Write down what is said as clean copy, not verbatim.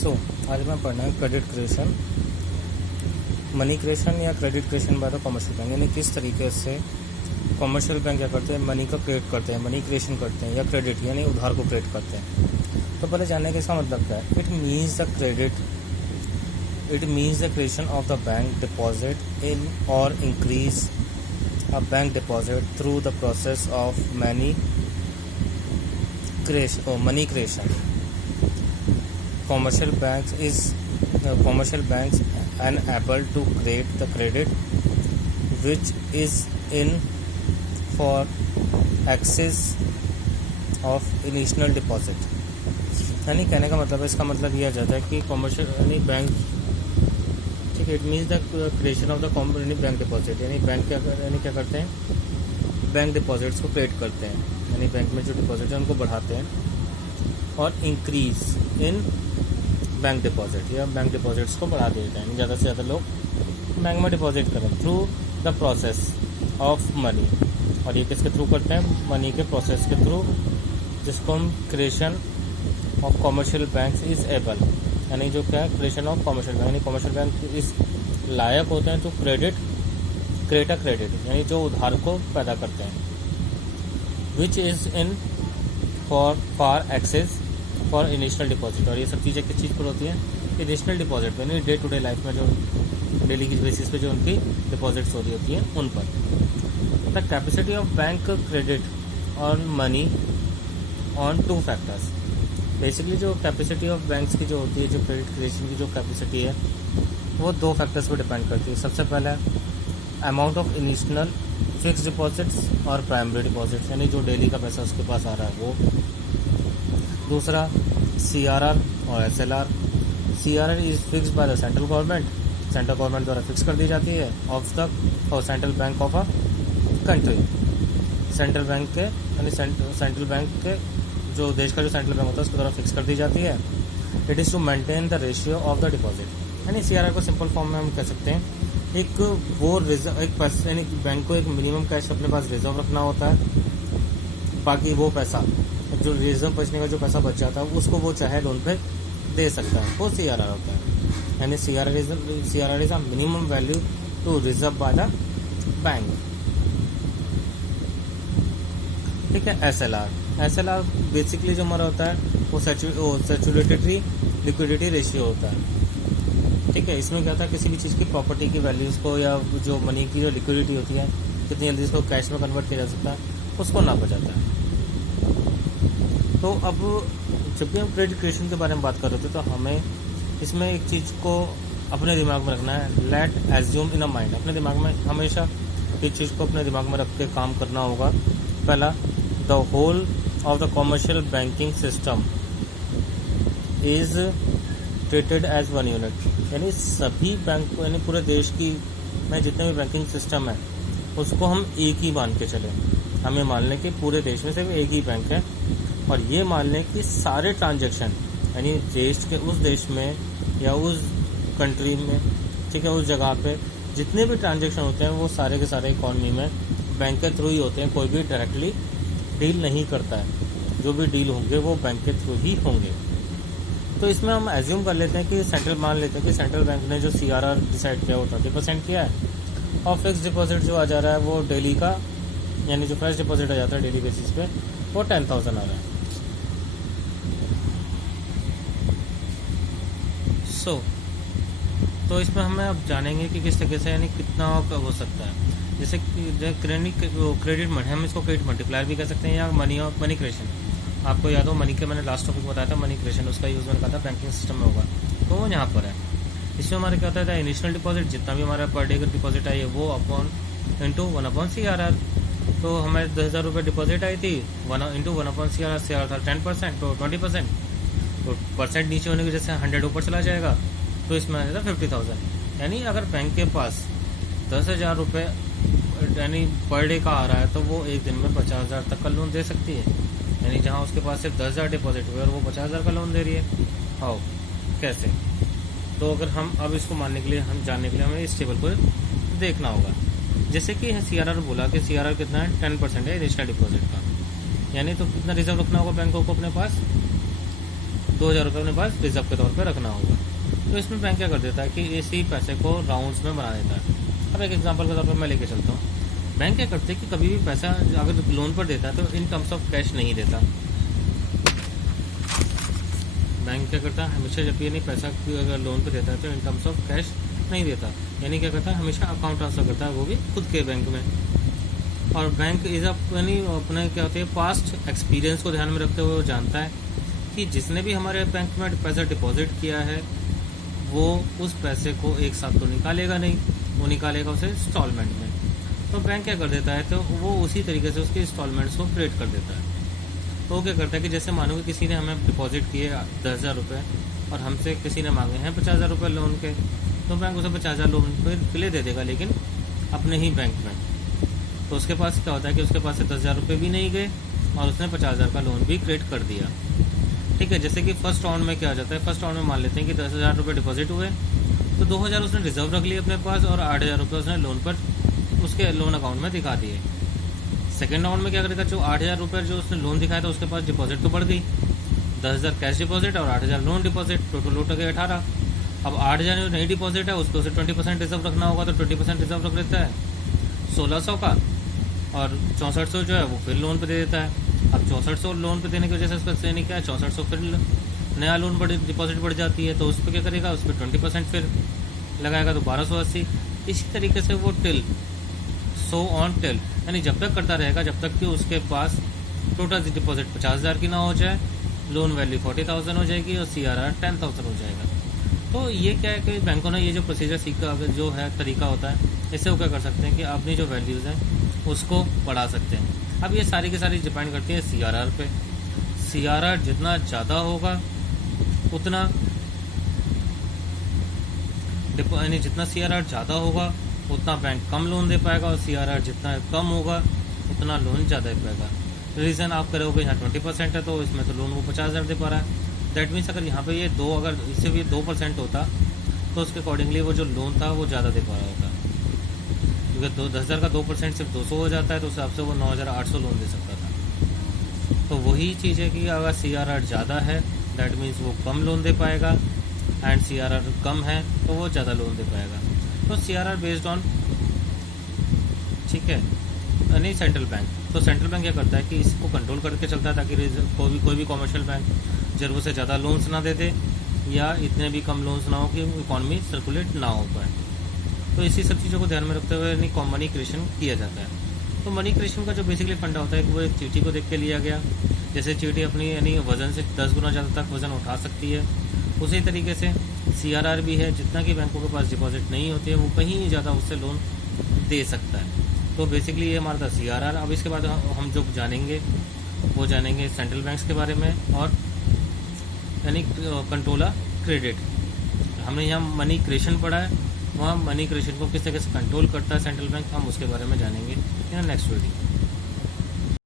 सो आज मैं पढ़ना है क्रेडिट क्रिएशन, मनी क्रिएशन या credit creation by the commercial bank. यानी किस तरीके से कमर्शियल बैंक क्या करते हैं, मनी का क्रिएट करते हैं, मनी क्रिएशन करते हैं या क्रेडिट यानी उधार को क्रिएट करते हैं। तो पहले जानने का इसका मतलब क्या है। It means the credit, it means the creation of the bank deposit in और increase a bank deposit through the process of money creation. Commercial banks unable to create the credit which is in for access of initial deposit। यानी कहने का मतलब है, इसका मतलब यह आ जाता है कि कॉमर्शियल यानी बैंक, ठीक है, it means the creation of the bank deposit. यानी बैंक क्या करते हैं, बैंक डिपॉजिट्स को क्रिएट करते हैं, यानी बैंक में जो डिपॉजिट है उनको बढ़ाते हैं, और इंक्रीज इन बैंक डिपॉजिट या बैंक डिपॉजिट्स को बढ़ा देते हैं, ज़्यादा से ज़्यादा लोग बैंक में डिपॉजिट करें through the process of money. और ये किसके थ्रू करते हैं, मनी के प्रोसेस के थ्रू, जिसको हम creation of commercial bank is able, यानी जो क्या है क्रिएशन ऑफ कॉमर्शियल बैंक, यानी कॉमर्शियल बैंक इस लायक होते हैं जो क्रिएट अ क्रेडिट, यानी जो उधार को पैदा करते हैं, which is in for excess for initial deposit. और ये सब चीज़ें किस चीज़ पर होती हैं, इनिशियल डिपॉजिट पर, यानी डे टू डे लाइफ में जो डेली की बेसिस पे जो उनकी डिपॉजिट्स हो रही होती हैं उन पर। The capacity of bank credit on money on two factors. Basically जो कैपेसिटी ऑफ बैंक्स की जो होती है, जो क्रेडिट क्रिएशन की जो कैपेसिटी है, वो दो फैक्टर्स पर डिपेंड करती है। सबसे पहला amount of initial fix deposits और प्राइमरी डिपॉजिट्स, यानी जो डेली का पैसा उसके पास आ रहा है वो। दूसरा CRR और SLR। CRR is fixed by the central government द्वारा फिक्स कर दी जाती है ऑफ द और central bank of a country. Central bank के यानी सेंट्रल बैंक के जो देश का जो सेंट्रल बैंक होता है उसके द्वारा फिक्स कर दी जाती है। It is to maintain the ratio of the deposit. यानी CRR को सिंपल फॉर्म में हम कह सकते हैं, एक वो रिजर्व, एक पैसा, यानी बैंक को एक मिनिमम कैश अपने पास रिजर्व रखना होता है, बाकी वो पैसा जो रिजर्व बचने का जो पैसा बच जाता है उसको वो चाहे लोन पे दे सकता है, वो CRR होता है। यानी CRR is a minimum value to reserve by the bank. ठीक है। SLR बेसिकली जो हमारा होता है वो सैचुरेटरी लिक्विडिटी रेशियो होता है। ठीक है। इसमें क्या होता है, किसी भी चीज़ की प्रॉपर्टी की वैल्यूज़ को या जो मनी की जो लिक्विडिटी होती है, कितनी जल्दी इसको कैश में कन्वर्ट किया जा सकता है, उसको नापा जाता है। तो अब जब भी हम क्रेडिट क्रिएशन के बारे में बात कर रहे थे तो हमें इसमें एक चीज़ को अपने दिमाग में रखना है, late assume in a mind. अपने दिमाग में हमेशा इस चीज़ को अपने दिमाग में रख के काम करना होगा। पहला, the whole of the commercial banking system is treated as one unit. यानी सभी बैंक को, यानी पूरे देश की में जितने भी बैंकिंग सिस्टम है उसको हम एक ही मान के चले। हमें मान लें कि पूरे देश में सिर्फ एक ही बैंक है, और ये मान लें कि सारे ट्रांजैक्शन, यानी देश के उस देश में या उस कंट्री में, ठीक है, उस जगह पे जितने भी ट्रांजैक्शन होते हैं वो सारे के सारे इकॉनमी में बैंक के थ्रू ही होते हैं। कोई भी डायरेक्टली डील नहीं करता है, जो भी डील होंगे वो बैंक के थ्रू ही होंगे। तो इसमें हम एज्यूम कर लेते हैं कि मान लेते हैं कि सेंट्रल बैंक ने जो CRR डिसाइड किया वो 30% किया है, और फिक्स डिपॉजिट जो आ जा रहा है वो डेली का, यानी जो फ्रेश डिपॉजिट आ जाता है डेली बेसिस पे, वो 10,000 आ रहा है। तो इसमें हमें अब जानेंगे कि किस तरीके से, यानी कितना हो सकता है। जैसे क्रेडिट मनी, हम इसको क्रेडिट मल्टीप्लायर भी कह सकते हैं, या मनी क्रिएशन। आपको याद हो मनी के मैंने लास्ट टॉपिक बताया था, मनी क्रिएशन, उसका यूज़ मैंने कहा था बैंकिंग सिस्टम में होगा, तो वो यहाँ पर है। इसमें हमारे क्या होता है, इनिशियल डिपॉजिट जितना भी हमारा पर डे का डिपॉजिट आई है वो अपॉन इंटू 1/CRR। तो हमारे 10,000 रुपये डिपॉजिट आई थी, 1/CRR था 10%, तो 20%, तो परसेंट नीचे होने की वजह से 100 ऊपर चला जाएगा, तो इसमें आ जाता 50,000। यानी अगर बैंक के पास 10,000 रुपये यानी पर डे का आ रहा है तो वो एक दिन में 50,000 तक का लोन दे सकती है। यानी जहाँ उसके पास सिर्फ 10,000 डिपॉजिट हुए और वो 50,000 का लोन दे रही है। हाउ, कैसे? तो अगर हम अब इसको जानने के लिए हमें इस टेबल को देखना होगा। जैसे कि CRR बोला कि CRR कितना है, 10% है इनिशियल डिपॉजिट का, यानी तो कितना रिजर्व रखना होगा बैंकों को अपने पास, 2,000 रुपये अपने पास रिजर्व के तौर पर रखना होगा। तो इसमें बैंक क्या कर देता है कि इसी पैसे को राउंड्स में बना देता है। अब एक एग्जांपल के तौर पर मैं लेके चलता हूँ। बैंक क्या करते हैं कि कभी भी पैसा अगर लोन पर देता है तो इन टर्म्स ऑफ कैश नहीं देता। बैंक क्या करता है, हमेशा जब भी नहीं पैसा अगर लोन पर देता है तो इन टर्म्स ऑफ कैश नहीं देता, यानी क्या करता है, हमेशा अकाउंट ट्रांसफर करता है, वो भी खुद के बैंक में। और बैंक इज यानी अपने क्या होते हैं पास्ट एक्सपीरियंस को ध्यान में रखते हुए वो जानता है कि जिसने भी हमारे बैंक में पैसा डिपॉजिट किया है वो उस पैसे को एक साथ तो निकालेगा नहीं, वो निकालेगा उसे इंस्टॉलमेंट में। तो बैंक क्या कर देता है, तो वो उसी तरीके से उसके इंस्टॉलमेंट्स को क्रिएट कर देता है। तो वो क्या करता है कि जैसे मानो कि किसी ने हमें डिपॉजिट किए 10,000 रुपये और हमसे किसी ने मांगे हैं 50,000 रुपये लोन के, तो बैंक उसे 50,000 लोन के लिए दे देगा, लेकिन अपने ही बैंक में। तो उसके पास क्या होता है कि उसके पास से 10,000 रुपये भी नहीं गए और उसने 50,000 का लोन भी क्रिएट कर दिया। ठीक है, जैसे कि फर्स्ट राउंड में क्या हो जाता है, फर्स्ट राउंड में मान लेते हैं कि 10,000 रुपये डिपॉजिट हुए, तो 2,000 उसने रिजर्व रख लिए अपने पास और 8,000 रुपये उसने लोन पर उसके लोन अकाउंट में दिखा दिए। सेकेंड राउंड में क्या करेगा, जो 8,000 रुपये जो उसने लोन दिखाया था उसके पास डिपॉजिट तो बढ़ गई, 10,000 कैश डिपॉजिट और 8,000 लोन डिपॉजिट, टोटल हो गए 18। अब 8,000 जो नई डिपॉजिट है उसको उसे 20% रिजर्व रखना होगा, तो 20% रिजर्व रख लेता है 1,600 का, और 6400 जो है वो फिर लोन पे दे देता है। अब 6400 लोन पे देने की वजह से उसका नहीं क्या है, 6400 फिर नया लोन डिपॉजिट बढ़ जाती है, तो उस पर क्या करेगा, उस पर 20% फिर लगाएगा, तो 1280। इसी तरीके से वो टिल सो ऑन टिल, यानी जब तक करता रहेगा जब तक कि उसके पास टोटल डिपॉजिट 50,000 की ना हो जाए, लोन वैल्यू 40,000 हो जाएगी और CRR 10,000 हो जाएगा। तो ये क्या है कि बैंकों ने ये जो प्रोसीजर सीखा जो है तरीका होता है, इससे वो क्या कर सकते हैं कि अपनी जो वैल्यूज़ हैं उसको बढ़ा सकते हैं। अब ये सारी की सारी डिपेंड करती है CRR पे। CRR जितना ज़्यादा होगा उतना यानी जितना CRR ज़्यादा होगा उतना बैंक कम लोन दे पाएगा, और CRR जितना कम होगा उतना लोन ज़्यादा दे पाएगा। रीज़न आप करोगे यहाँ 20% है तो इसमें तो लोन वो 50,000 दे पा रहा है। दैट मीन्स अगर यहाँ पे ये अगर इससे भी 2% होता तो उसके अकॉर्डिंगली वो जो लोन था वो ज़्यादा दे पा रहा होता, क्योंकि 10,000 का 2% सिर्फ 200 हो जाता है, तो उस हिसाब से वो 9,800 लोन दे सकता था। तो वही चीज़ है कि अगर CRR ज़्यादा है दैट मीन्स वो कम लोन दे पाएगा, एंड CRR कम है तो वो ज़्यादा लोन दे पाएगा। तो CRR बेस्ड ऑन, ठीक है, नहीं सेंट्रल बैंक। तो सेंट्रल बैंक क्या करता है कि इसको कंट्रोल करके चलता है ताकि कोई भी कॉमर्शियल बैंक ज़रूरत से ज़्यादा लोन्स ना दे दे या इतने भी कम लोन्स ना हो कि इकॉनमी सर्कुलेट ना हो पाए। तो इसी सब चीज़ों को ध्यान में रखते हुए मनी क्रिएशन किया जाता है। तो मनी क्रिएशन का जो बेसिकली फंडा होता है कि वो एक चीटी को देख के लिया गया, जैसे चीटी अपनी वज़न से 10 गुना ज़्यादा तक वज़न उठा सकती है, उसी तरीके से CRR भी है, जितना कि बैंकों के पास डिपॉजिट नहीं होती है वो कहीं ज़्यादा उससे लोन दे सकता है। तो बेसिकली ये हमारा था CRR। अब इसके बाद हम जो जानेंगे वो जानेंगे सेंट्रल बैंक्स के बारे में, और यानी कंट्रोलर क्रेडिट। हमने यहाँ मनी क्रिएशन पढ़ा है, वहाँ मनी क्रिएशन को किस तरह से कंट्रोल करता है सेंट्रल बैंक, हम उसके बारे में जानेंगे इन नेक्स्ट वीडियो।